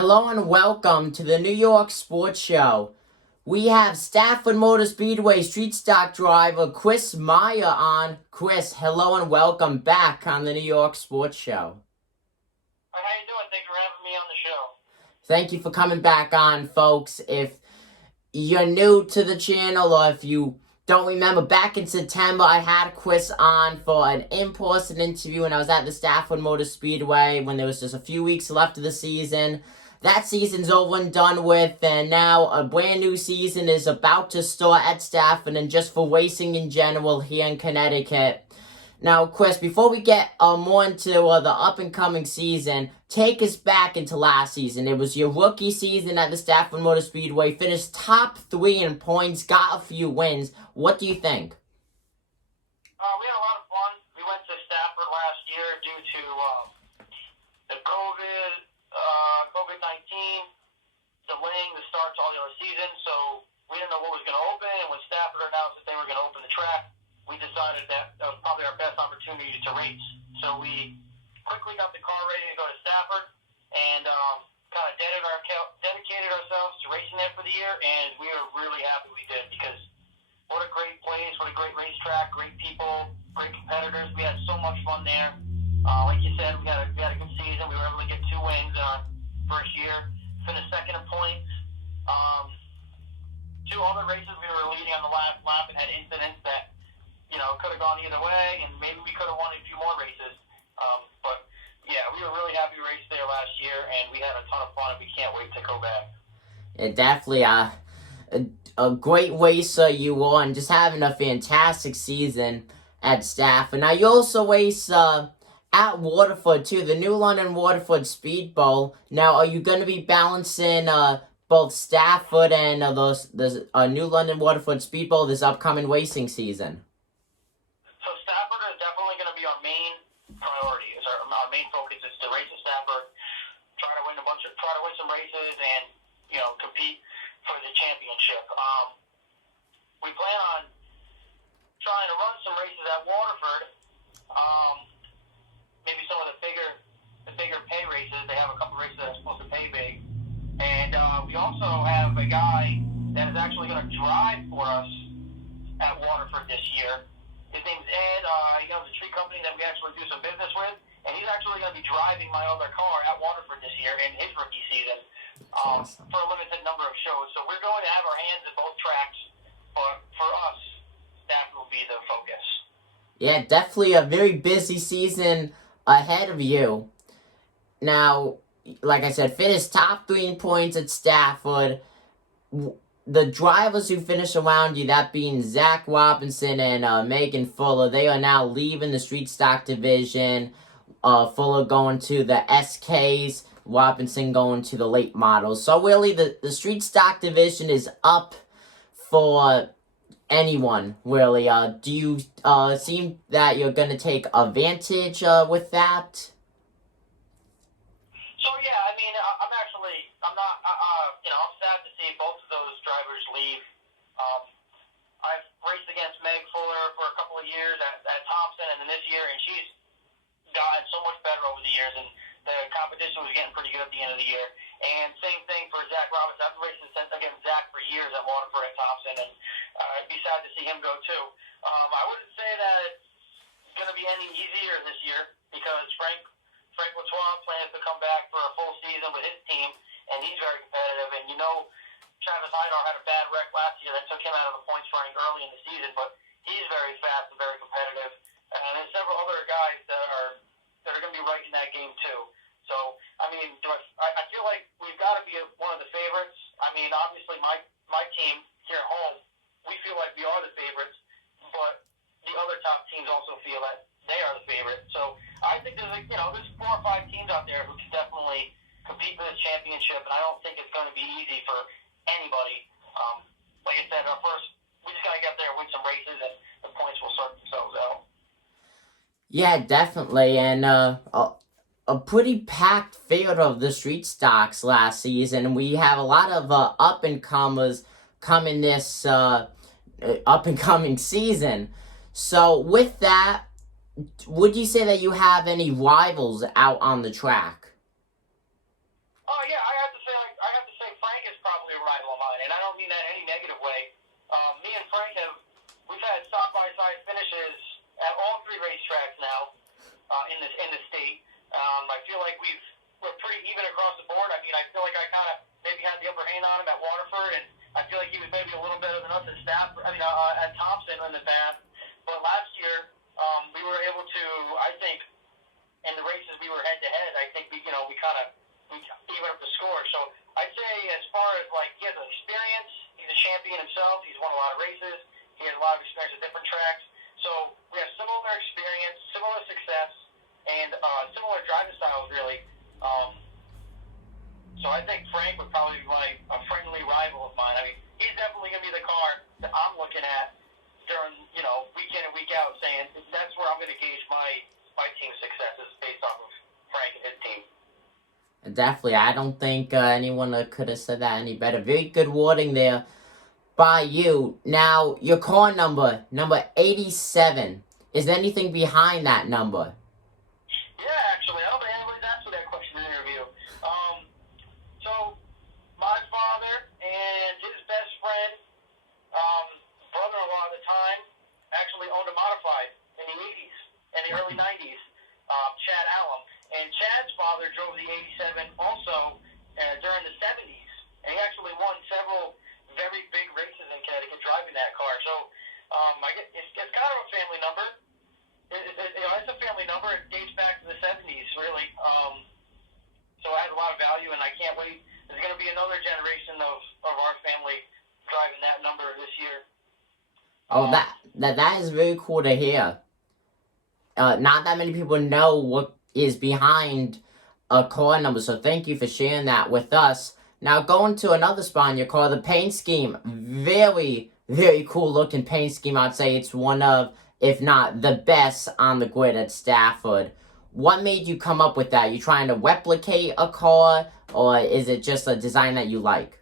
Hello and welcome to the New York Sports Show. We have Stafford Motor Speedway street stock driver Chris Meyer on. Chris, hello and welcome back on the New York Sports Show. How you doing? Thanks for having me on the show. Thank you for coming back on, folks. If you're new to the channel or if you don't remember, back in September, I had Chris on for an in-person interview when I was at the Stafford Motor Speedway when there was just a few weeks left of the season. That season's over and done with, and now a brand new season is about to start at Stafford and just for racing in general here in Connecticut. Now, Chris, before we get more into the up-and-coming season, take us back into last season. It was your rookie season at the Stafford Motor Speedway, finished top 3 in points, got a few wins. What do you think? We had a lot of fun. We went to Stafford last year due to the COVID-19 delaying the start to all the other season, so we didn't know what was going to open, and when Stafford announced that they were going to open the track, we decided that was probably our best opportunity to race. So we quickly got the car ready to go to Stafford and kind of dedicated ourselves to racing there for the year, and we were really happy we did because what a great place, what a great racetrack, great people, great competitors. We had so much fun there. Like you said, we had a good season. We were able to get 2 wins in our first year, finished second in points. 2 other races we were leading on the last lap and had incidents that could have gone either way, and maybe we could have won a few more races. But, yeah, we were really happy we raced there last year, and we had a ton of fun, and we can't wait to go back. It definitely a great racer you were, and just having a fantastic season at Stafford. Now, you also race at Waterford, too, the New London Waterford Speed Bowl. Now, are you going to be balancing both Stafford and the New London Waterford Speed Bowl this upcoming racing season? So Stafford is definitely going to be our main priority. Our main focus is to race at Stafford, try to win some races, and compete for the championship. We plan on trying to run some races at Waterford. Maybe some of the bigger pay races. They have a couple races that are supposed to pay big, and we also have a guy that is actually going to drive for us at Waterford this year. His name's Ed. He owns a tree company that we actually do some business with, and he's actually going to be driving my other car at Waterford this year in his rookie season for a limited number of shows. So we're going to have our hands in both tracks, but for us, that will be the focus. Yeah, definitely a very busy season ahead of you. Now, like I said, finished top 3 in points at Stafford. The drivers who finish around you, that being Zach Robinson and Megan Fuller, they are now leaving the street stock division. Fuller going to the SKs, Robinson going to the late models. So really, the street stock division is up for anyone, really. Do you seem that you're going to take advantage with that? So yeah, I mean, I'm sad to see both of those drivers leave. I've raced against Meg Fuller for a couple of years at Thompson, and then this year, and she's gotten so much better over the years, and the competition was getting pretty good at the end of the year. And same thing for Zach Robinson. I've been racing against Zach for years at Waterford and Thompson, and it'd be sad to see him go too. I wouldn't say that it's going to be any easier this year because Frank Latois plans to come back for a full season with his team, and he's very competitive. And Travis Hydar had a bad wreck last year that took him out of the points running early in the season, but he's very fast and very competitive. And there's several other guys that are going to be right in that game too. So, I mean, I feel like we've got to be one of the favorites. I mean, obviously my team here at home, we feel like we are the favorites, but the other top teams also feel that they are the favorite. So I think there's 4 or 5 teams out there who can definitely compete for this championship, and I don't think it's going to be easy for anybody. Like I said, we just got to get there and win some races, and the points will sort themselves out. Yeah, definitely, and a pretty packed field of the street stocks last season. We have a lot of up-and-comers coming this up-and-coming season. So with that, would you say that you have any rivals out on the track? Oh, yeah, I have to racetracks now in the state. I feel like we're pretty even across the board. I mean, I feel like I kind of maybe had the upper hand on him at Waterford, and I feel like he was maybe a little better than us at at Thompson in the past. But last year, we were able to, I think, in the races we were head to head, I think we even up the score. So I'd say as far as like he has experience, he's a champion himself. He's won a lot of races. He has a lot of experience at different tracks. So we have similar experience, similar success, and similar driving styles really. So I think Frank would probably be like a friendly rival of mine. I mean, he's definitely going to be the car that I'm looking at during, week in and week out, saying that's where I'm going to gauge my team's successes based off of Frank and his team. Definitely. I don't think anyone could have said that any better. Very good wording there by you. Now, your car number 87. Is there anything behind that number? Yeah, actually. I don't think anybody's asked me that question in the interview. So, my father and his best friend, brother-in-law at the time, actually owned a modified in the 80s, in the early 90s, Chad Allen. And Chad's father drove the 87 also during the 70s. And he actually won several very big races in Connecticut driving that car. So, I guess it's kind of a family number. It's a family number. It dates back to the 70s, really. So it has a lot of value, and I can't wait. There's going to be another generation of our family driving that number this year. Oh, that is very cool to hear. Not that many people know what is behind a car number, so thank you for sharing that with us. Now, going to another spot in your car, the paint scheme. Very, very cool looking paint scheme. I'd say it's one of, if not the best on the grid at Stafford. What made you come up with that? You trying to replicate a car, or is it just a design that you like?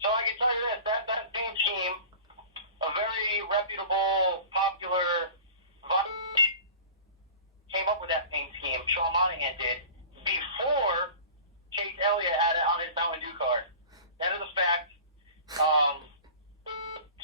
So I can tell you this, that paint scheme, a very reputable, popular came up with that paint scheme. Sean Monahan did before Chase Elliott had it on his Mountain Dew car. That is a fact.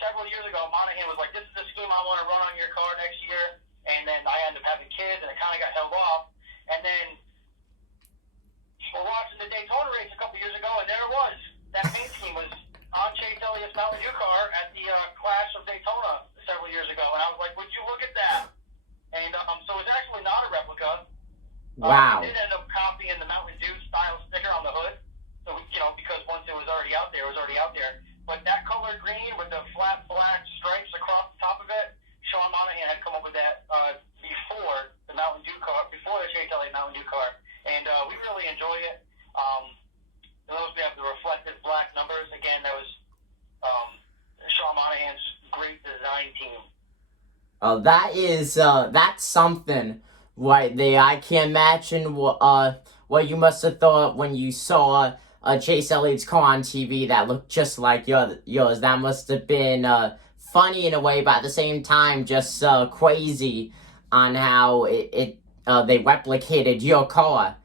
Several years ago, Monahan was like, "This is the scheme I want to run on your car next year." And then I ended up having kids, and it kind of got held off. And then we're watching the Daytona race a couple years ago, and there it was. That paint scheme was on Chase Elliott's Mountain Dew car at the Clash of Daytona several years ago. And I was like, "Would you look at that?" And so it's actually not a replica. Wow. We did end up copying the Mountain Dew style sticker on the hood. So, because once it was already out there, it was already out there. But that color green with the flat black stripes across the top of it, Sean Monahan had come up with that before the Mountain Dew car, before the Chase Elliott Mountain Dew car. And we really enjoy it. Those we have the reflective black numbers. Again, that was Sean Monahan's great design team. Oh, that's something right there. I can't imagine what you must have thought when you saw Chase Elliott's car on TV that looked just like yours. That must have been funny in a way, but at the same time, just crazy on how they replicated your car.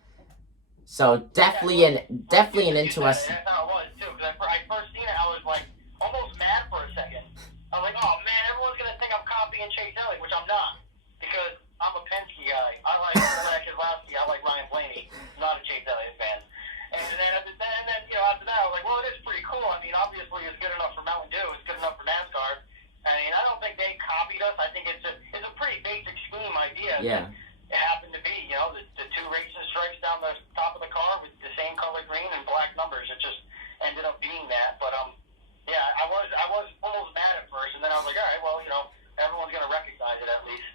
So definitely an interesting. That's how it was too. Because I first seen it, I was like almost mad for a second. I was like, "Oh man, everyone's gonna think I'm copying Chase Elliott," which I'm not, because I'm a Penske guy. I like Zach Keselowski. I like Ryan Blaney. Not a Chase Elliott fan. And then after that, I was like, well, it is pretty cool. I mean, obviously, it's good enough for Mountain Dew. It's good enough for NASCAR. I mean, I don't think they copied us. I think it's a pretty basic scheme idea. Yeah. It happened to be, the two racing stripes down the top of the car with the same color green and black numbers. It just ended up being that. But yeah, I was almost mad at first, and then I was like, all right, well, everyone's gonna recognize it at least.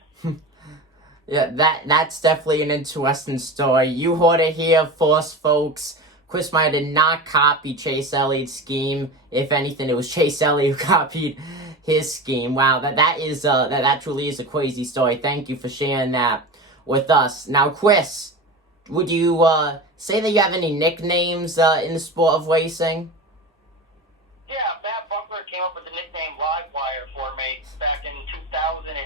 Yeah, that's definitely an interesting story. You heard it here first, folks. Chris Meyer did not copy Chase Elliott's scheme. If anything, it was Chase Elliott who copied his scheme. Wow, that truly is a crazy story. Thank you for sharing that with us. Now, Chris, would you say that you have any nicknames in the sport of racing? Yeah, Matt Buckler came up with the nickname Livewire for me back in 2010.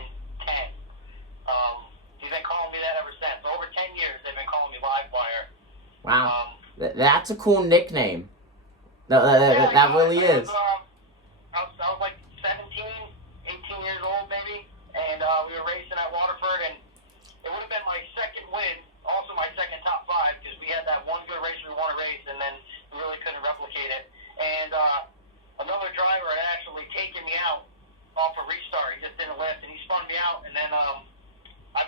He's been calling me that ever since. For over 10 years, they've been calling me Livewire. Wow. That's a cool nickname. That really is. I was like 17, 18 years old maybe, and we were racing at Waterford, and it would have been my second win, also my second top five, because we had that one good race we won a race, and then we really couldn't replicate it. And another driver had actually taken me out off a restart. He just didn't lift, and he spun me out, and then I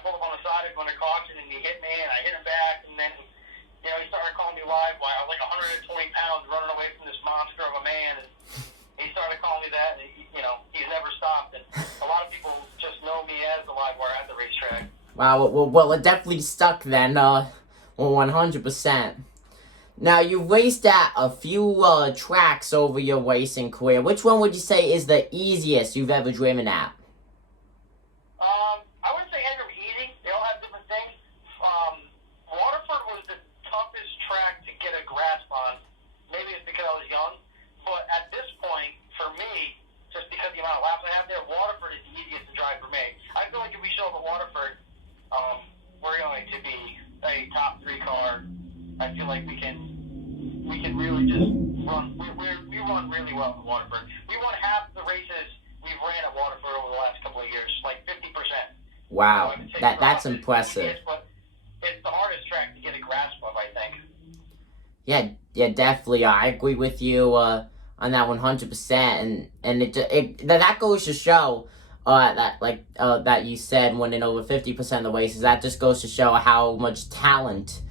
pulled him on the side of under caution, and he hit me, and I hit him back, and then he started calling me Livewire. I was like 120 pounds running away from this monster of a man, and he started calling me that, and he's never stopped. And a lot of people just know me as the Livewire at the racetrack. Wow, well, it definitely stuck then, 100%. Now, you've raced at a few tracks over your racing career. Which one would you say is the easiest you've ever driven at? I wouldn't say any of them easy. They all have different things. Waterford was the toughest track to get a grasp on. Maybe it's because I was young, but at this point, for me, just because of the amount of laps I have there, Waterford is the easiest to drive for me. I feel like if we show up at Waterford, we're going to be a top 3 car. I feel like we can really just run. We run really well at Waterford. We won half the races we've ran at Waterford over the last couple of years, like 50%. Wow, So that's impressive. But it's the hardest track to get a grasp of, I think. Yeah, definitely. I agree with you on that 100%, and that goes to show that you said winning over 50% of the races. That just goes to show how much talent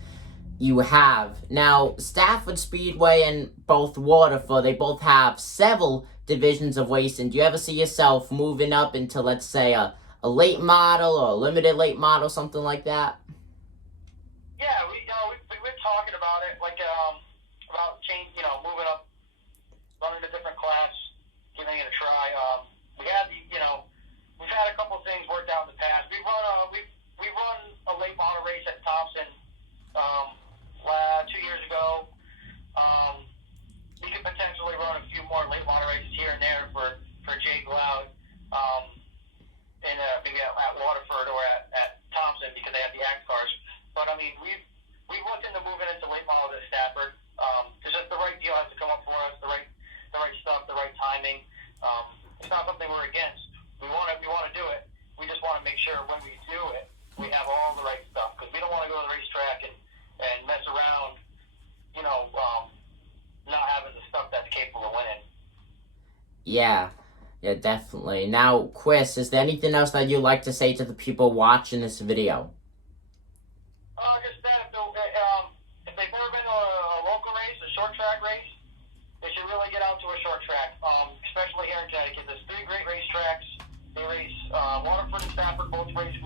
you have. Now, Stafford Speedway and both Waterford, they both have several divisions of racing. Do you ever see yourself moving up into, let's say, a late model or a limited late model, something like that? Yeah, we've been talking about it, like about moving up, running a different class, giving it a try. We've had a couple of things worked out in the past. We've run a late model race at Thompson 2 years ago. We could potentially run a few more late model races here and there for Jay Gloud, and maybe at Waterford or at Thompson because they have the Axe cars. But I mean, we've looked into moving into late model at Stafford. It's just the right deal has to come up for us, the right stuff, the right timing. It's not something we're against. We want to do it. We just want to make sure when we do it, we have all the right stuff, because we don't want to go to the racetrack and mess around, not having the stuff that's capable of winning. Yeah, definitely. Now, Chris, is there anything else that you'd like to say to the people watching this video? Just that if they've never been to a local race, a short track race, they should really get out to a short track, especially here in Connecticut. There's 3 great racetracks. They race Waterford and Stafford, both race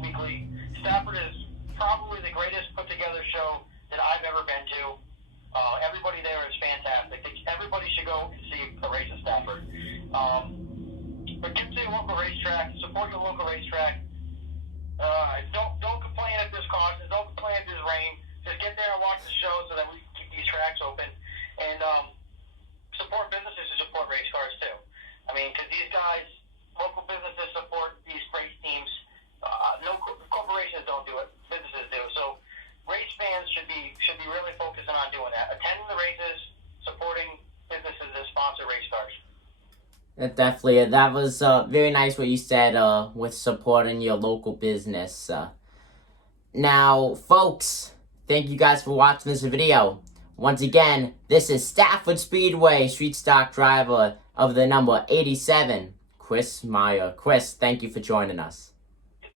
weekly. Stafford is probably the greatest put together show that I've ever been to. Everybody there is fantastic. Everybody should go and see a race at Stafford. But get to your local racetrack, support your local racetrack. Don't complain if there's caution. Don't complain if there's rain. Just get there and watch the show so that we can keep these tracks open. And support businesses who support race cars too. I mean, because these guys, local businesses support these race teams. No corporations don't do it. Businesses do. So race fans should be really focusing on doing that. Attending the races, supporting businesses that sponsor race cars. Definitely. That was very nice what you said with supporting your local business. Now, folks, thank you guys for watching this video. Once again, this is Stafford Speedway Street Stock Driver of the number 87, Chris Meyer. Chris, thank you for joining us.